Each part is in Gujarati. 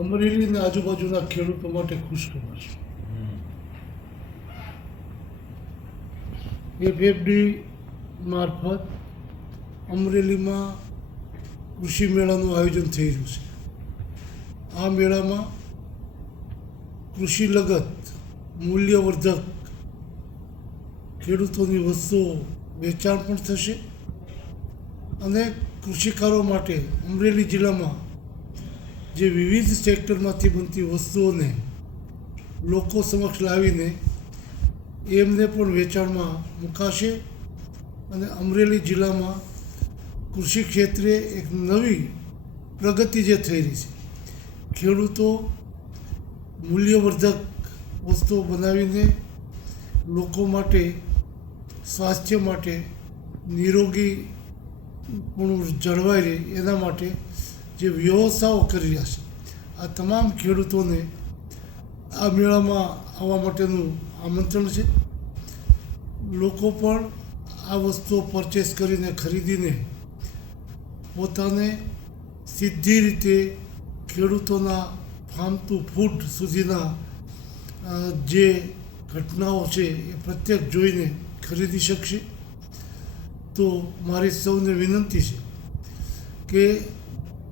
અમરેલી અને આજુબાજુના ખેડૂતો માટે ખુશખબર છે। એફએફડી મારફત અમરેલીમાં કૃષિ મેળાનું આયોજન થઈ રહ્યું છે। આ મેળામાં કૃષિ લગત મૂલ્યવર્ધક ખેડૂતોની વસ્તુઓ વેચાણ પણ થશે અને કૃષિકારો માટે અમરેલી જિલ્લામાં જે વિવિધ સેક્ટરમાંથી બનતી વસ્તુઓને લોકો સમક્ષ લાવીને એમને પણ વેચાણમાં મુકાશે અને અમરેલી જિલ્લામાં કૃષિ ક્ષેત્રે એક નવી પ્રગતિ જે થઈ રહી છે। ખેડૂતો મૂલ્યવર્ધક વસ્તુઓ બનાવીને લોકો માટે સ્વાસ્થ્ય માટે નિરોગી પણ જળવાઈ રહે એના માટે જે વ્યવસ્થાઓ કરી રહ્યા છે આ તમામ ખેડૂતોને આ મેળામાં આવવા માટેનું આમંત્રણ છે। લોકો પણ આ વસ્તુઓ પરચેસ કરીને ખરીદીને પોતાને સીધી રીતે ખેડૂતોના ફાર્મ ટુ ફૂડ સુધીના જે ઘટનાઓ છે એ પ્રત્યક્ષ જોઈને ખરીદી શકશે। તો મારી સૌને વિનંતી છે કે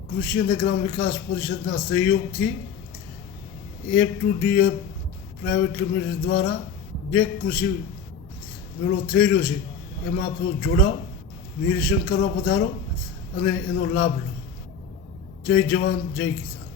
કૃષિ અને ગ્રામ વિકાસ પરિષદના સહયોગથી F2DF પ્રાઇવેટ લિમિટેડ દ્વારા જે કૃષિ મેળો થઈ રહ્યો છે એમાં આપ જોડાઓ, નિરીક્ષણ કરવા પધારો અને એનો લાભ લો। જય જવાન, જય કિસાન।